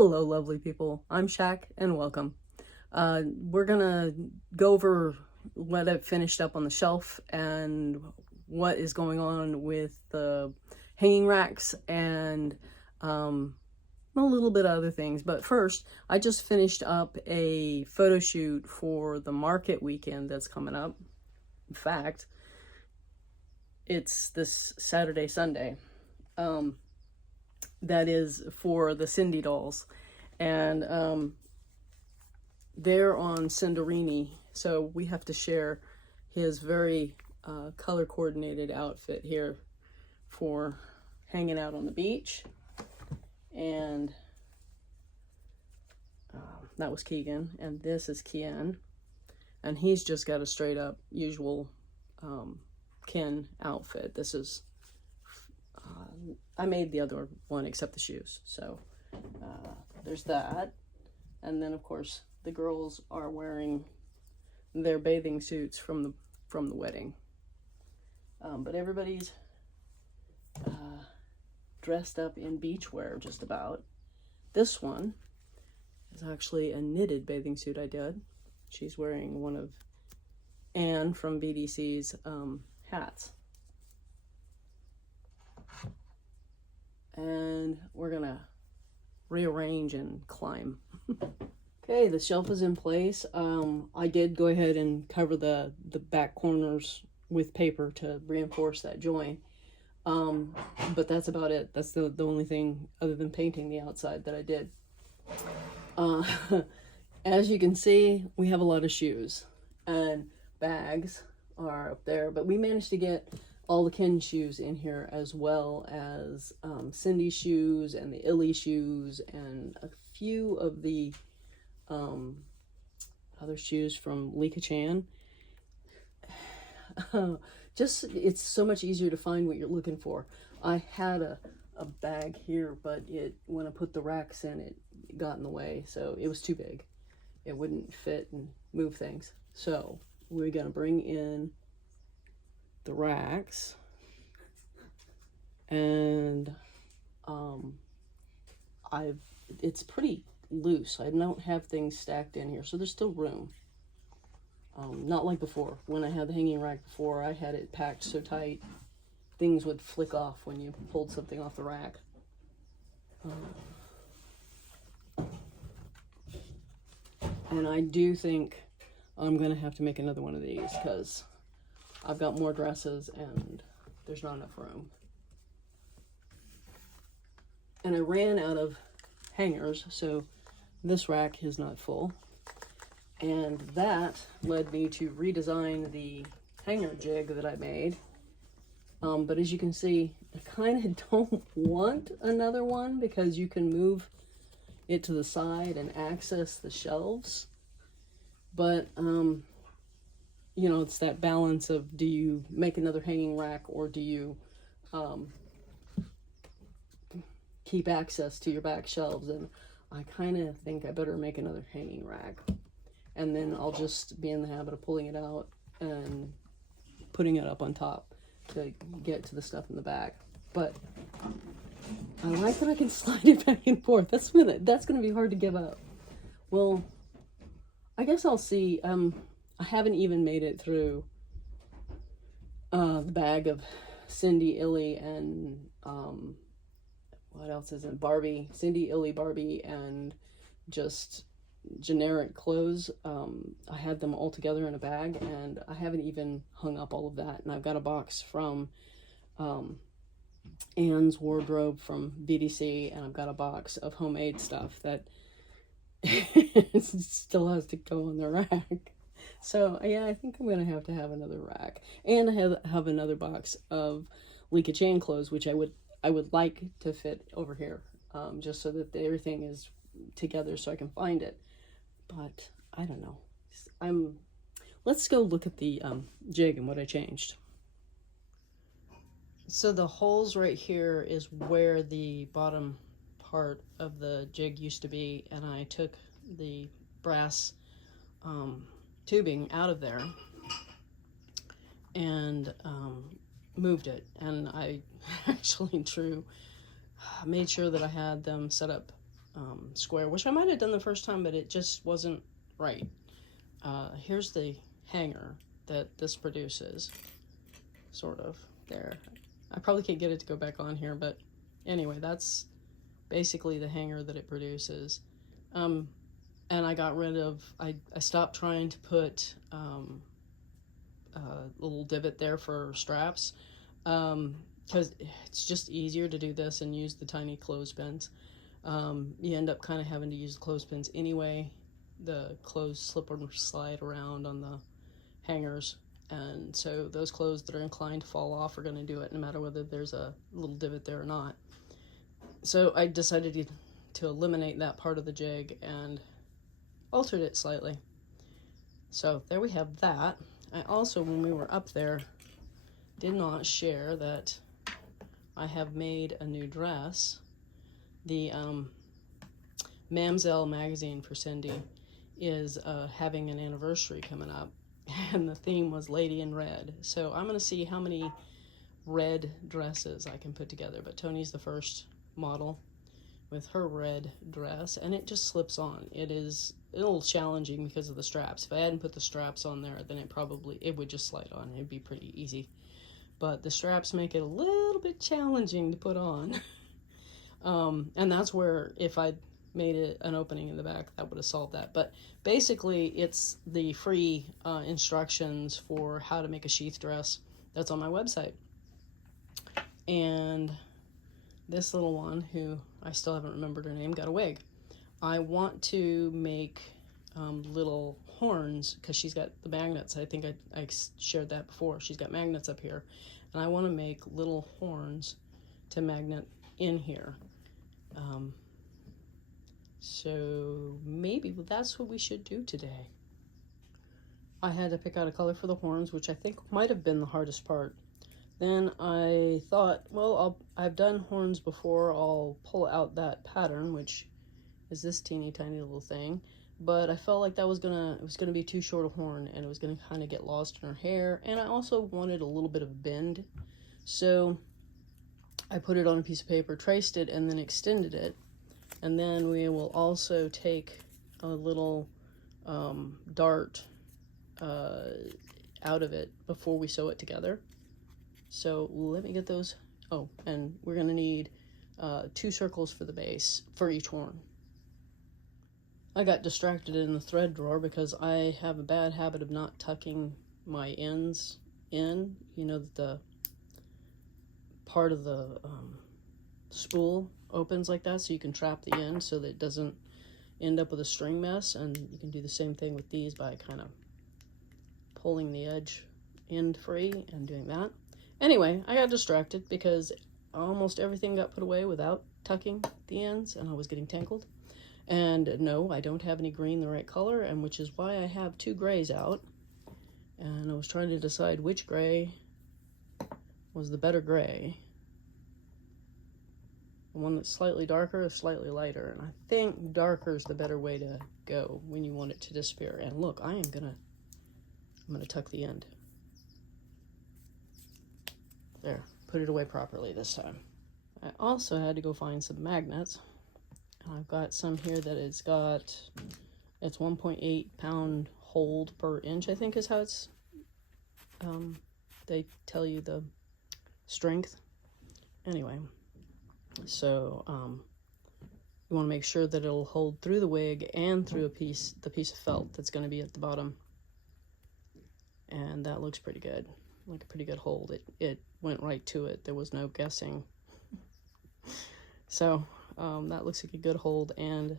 Hello, lovely people. I'm Shaq, and welcome. We're gonna go over what I've finished up on the shelf and what is going on with the hanging racks and a little bit of other things. But first, I just finished up a photo shoot for the market weekend that's coming up. In fact, it's this Saturday, Sunday. That is for the Cindy dolls, and they're on Cinderini, so we have to share his very color coordinated outfit here for hanging out on the beach. And that was Keegan, and this is Kian, and he's just got a straight up usual Ken outfit. This is I made the other one except the shoes, so there's that. And then of course the girls are wearing their bathing suits from the wedding, but everybody's dressed up in beachwear just about. This one is actually a knitted bathing suit I did. She's wearing one of Anne from BDC's hats. And we're gonna rearrange and climb. Okay, the shelf is in place. I did go ahead and cover the back corners with paper to reinforce that joint. But that's about it. That's the only thing other than painting the outside that I did. As you can see, we have a lot of shoes, and bags are up there, but we managed to get all the Ken shoes in here, as well as Cindy's shoes and the Illy shoes and a few of the other shoes from Lika Chan. It's so much easier to find what you're looking for. I had a bag here, but when I put the racks in, it got in the way, so it was too big. It wouldn't fit and move things. So we're gonna bring in the racks, and it's pretty loose. I don't have things stacked in here, so there's still room. Not like before. When I had the hanging rack before, I had it packed so tight things would flick off when you pulled something off the rack. And I do think I'm gonna have to make another one of these because I've got more dresses and there's not enough room. And I ran out of hangers, so this rack is not full. And that led me to redesign the hanger jig that I made. But as you can see, I kind of don't want another one because you can move it to the side and access the shelves. But you know, it's that balance of, do you make another hanging rack or do you keep access to your back shelves? And I kind of think I better make another hanging rack, and then I'll just be in the habit of pulling it out and putting it up on top to get to the stuff in the back. But I like that I can slide it back and forth. That's gonna be hard to give up. Well, I guess I'll see. I haven't even made it through the bag of Cindy, Illy, and what else is it? Barbie, Cindy, Illy, Barbie, and just generic clothes. I had them all together in a bag, and I haven't even hung up all of that. And I've got a box from Anne's wardrobe from BDC, and I've got a box of homemade stuff that still has to go on the rack. So yeah, I think I'm gonna have to have another rack, and I have another box of Lika Chan clothes, which I would like to fit over here, just so that everything is together so I can find it. But I don't know. Let's go look at the jig and what I changed. So the holes right here is where the bottom part of the jig used to be, and I took the brass tubing out of there and moved it. And I actually made sure that I had them set up square, which I might have done the first time, but it just wasn't right. Here's the hanger that this produces, sort of, there. I probably can't get it to go back on here, but anyway, that's basically the hanger that it produces. And I got rid of, I stopped trying to put a little divot there for straps, because it's just easier to do this and use the tiny clothespins. You end up kind of having to use the clothespins anyway. The clothes slip or slide around on the hangers, and so those clothes that are inclined to fall off are going to do it no matter whether there's a little divot there or not. So I decided to eliminate that part of the jig and altered it slightly. So there we have that. I also, when we were up there, did not share that I have made a new dress. The Mamselle magazine for Cindy is having an anniversary coming up, and the theme was Lady in Red. So I'm going to see how many red dresses I can put together, but Tony's the first model with her red dress, and it just slips on. It is a little challenging because of the straps. If I hadn't put the straps on there, then it would just slide on. It'd be pretty easy, but the straps make it a little bit challenging to put on. And that's where, if I'd made it an opening in the back, that would have solved that. But basically, it's the free instructions for how to make a sheath dress that's on my website. And this little one, who I still haven't remembered her name, got a wig. I want to make little horns, because she's got the magnets. I think I shared that before. She's got magnets up here, and I want to make little horns to magnet in here. So maybe that's what we should do today. I had to pick out a color for the horns, which I think might have been the hardest part. Then I thought, well, I've done horns before. I'll pull out that pattern, which is this teeny tiny little thing. But I felt like it was gonna be too short a horn, and it was gonna kind of get lost in her hair. And I also wanted a little bit of bend, so I put it on a piece of paper, traced it, and then extended it. And then we will also take a little dart out of it before we sew it together. So let me get those. Oh, and we're going to need 2 circles for the base for each horn. I got distracted in the thread drawer because I have a bad habit of not tucking my ends in. You know that the part of the spool opens like that, so you can trap the end so that it doesn't end up with a string mess. And you can do the same thing with these by kind of pulling the edge end free and doing that. Anyway, I got distracted because almost everything got put away without tucking the ends, and I was getting tangled. And no, I don't have any green the right color, and which is why I have 2 grays out. And I was trying to decide which gray was the better gray. The one that's slightly darker or slightly lighter, and I think darker is the better way to go when you want it to disappear. And look, I'm gonna tuck the end. There, put it away properly this time. I also had to go find some magnets. I've got some here that it's 1.8 pound hold per inch, I think is how it's, they tell you the strength. Anyway, so you want to make sure that it'll hold through the wig and through the piece of felt that's going to be at the bottom. And that looks pretty good, like a pretty good hold. It went right to it. There was no guessing. So that looks like a good hold, and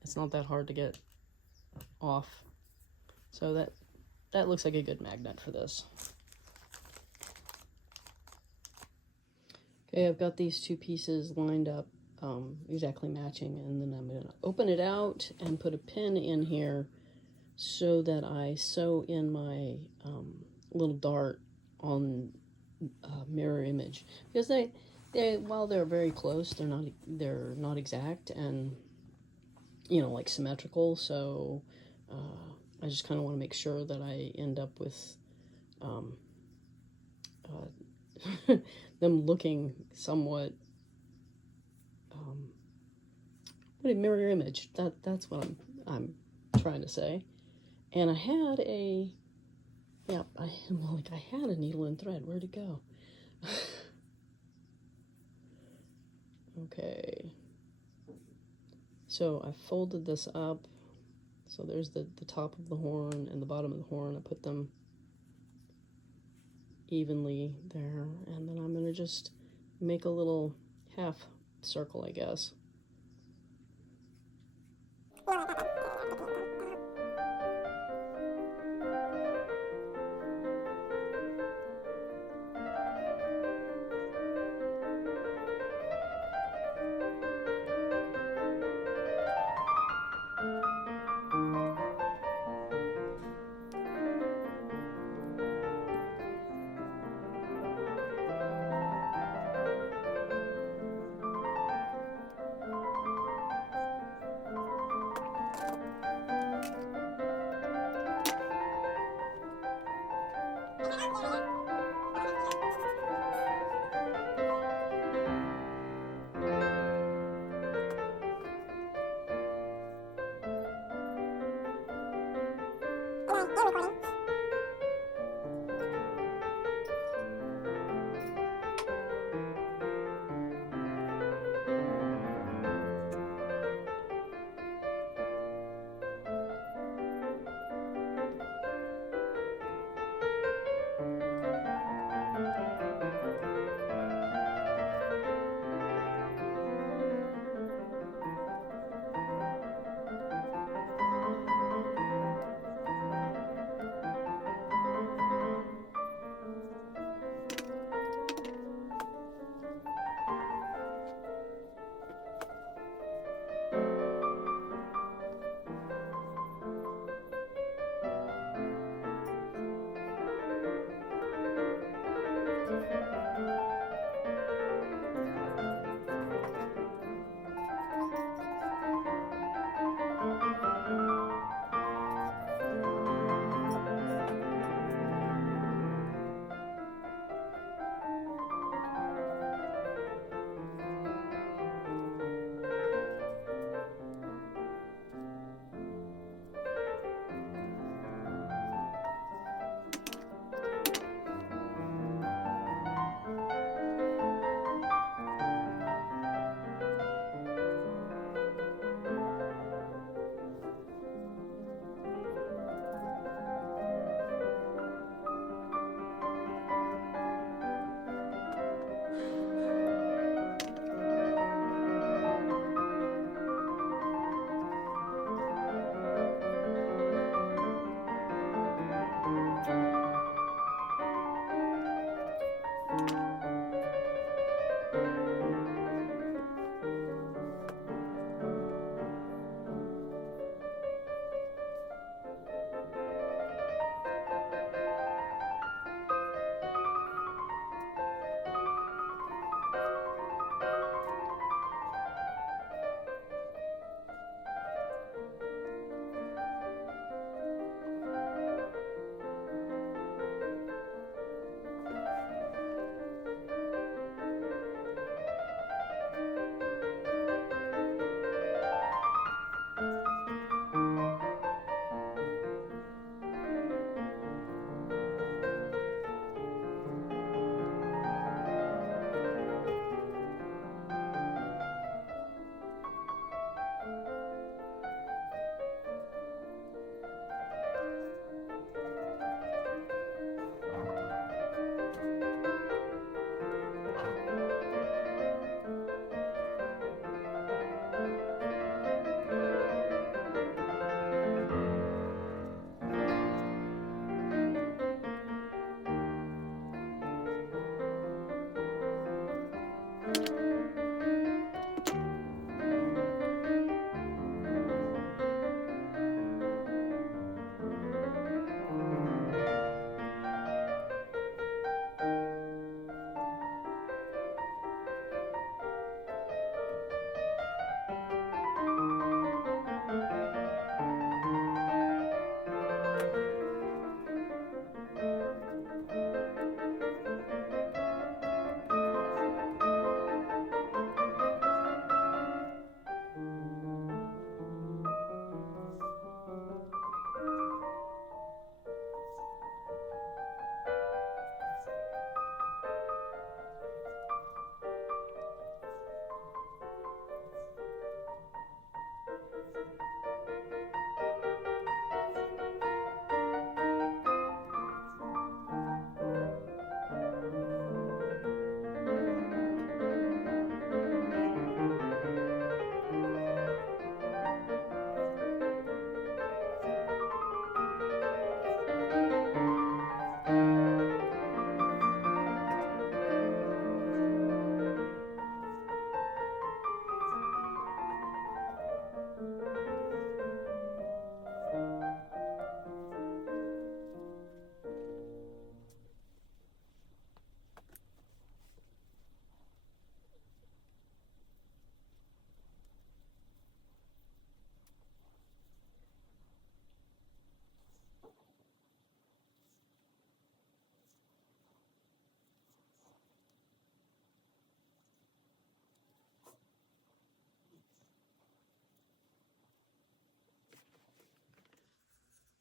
it's not that hard to get off. So that looks like a good magnet for this. Okay, I've got these 2 pieces lined up exactly matching, and then I'm going to open it out and put a pin in here so that I sew in my little dart on mirror image, because they while they're very close, they're not exact and, you know, like symmetrical. So I just kind of want to make sure that I end up with them looking somewhat what a mirror image. That's what I'm trying to say. And I had a, yeah, I had a needle and thread. Where'd it go? Okay. So I folded this up. So there's the top of the horn and the bottom of the horn. I put them evenly there. And then I'm going to just make a little half circle, I guess.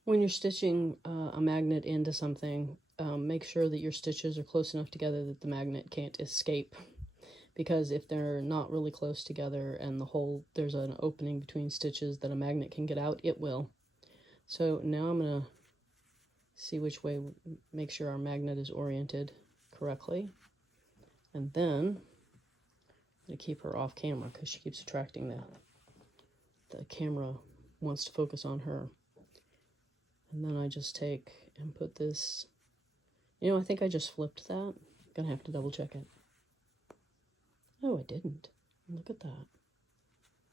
When you're stitching a magnet into something, make sure that your stitches are close enough together that the magnet can't escape. Because if they're not really close together and there's an opening between stitches that a magnet can get out, it will. So now I'm going to see which way, make sure our magnet is oriented correctly. And then I'm going to keep her off camera because she keeps attracting the camera wants to focus on her. And then I just take and put this, I think I just flipped that. I'm gonna have to double check it. Oh, I didn't. Look at that.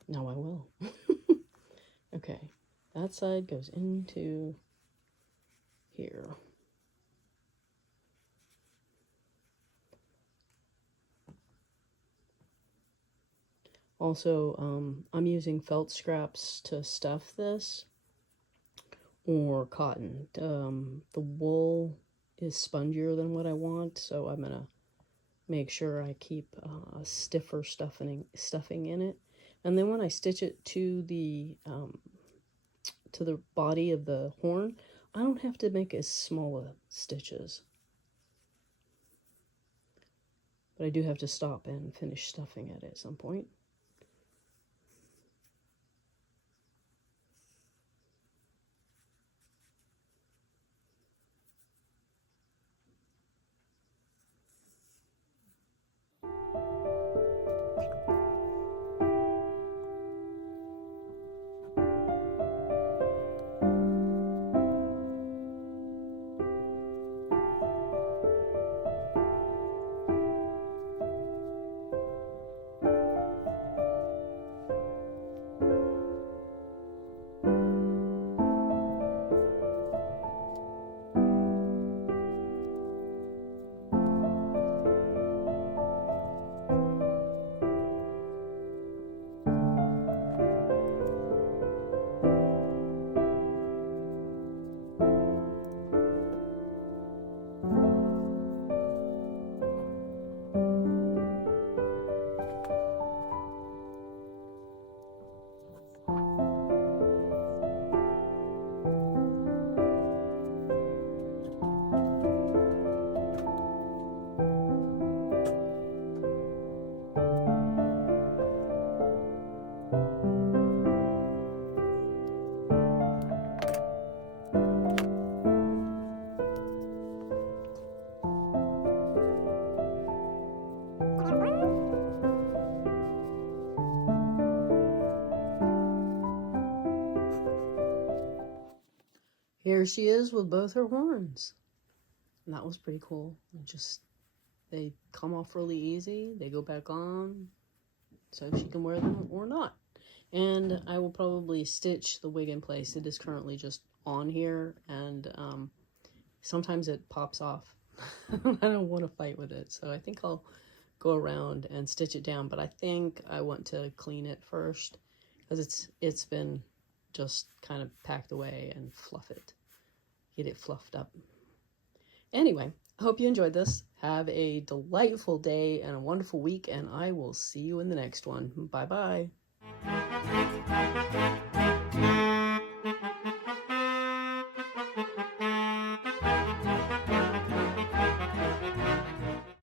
Now I will. Okay, that side goes into here. Also, I'm using felt scraps to stuff this, or cotton. The wool is spongier than what I want, so I'm gonna make sure I keep a stiffer stuffing in it. And then when I stitch it to the body of the horn, I don't have to make as small stitches. But I do have to stop and finish stuffing it at some point. Here she is with both her horns. And that was pretty cool. They come off really easy. They go back on, so she can wear them or not. And I will probably stitch the wig in place. It is currently just on here, and sometimes it pops off. I don't want to fight with it, so I think I'll go around and stitch it down. But I think I want to clean it first, because it's been just kind of packed away, and fluff it. Get it fluffed up. Anyway, I hope you enjoyed this. Have a delightful day and a wonderful week, and I will see you in the next one. Bye-bye.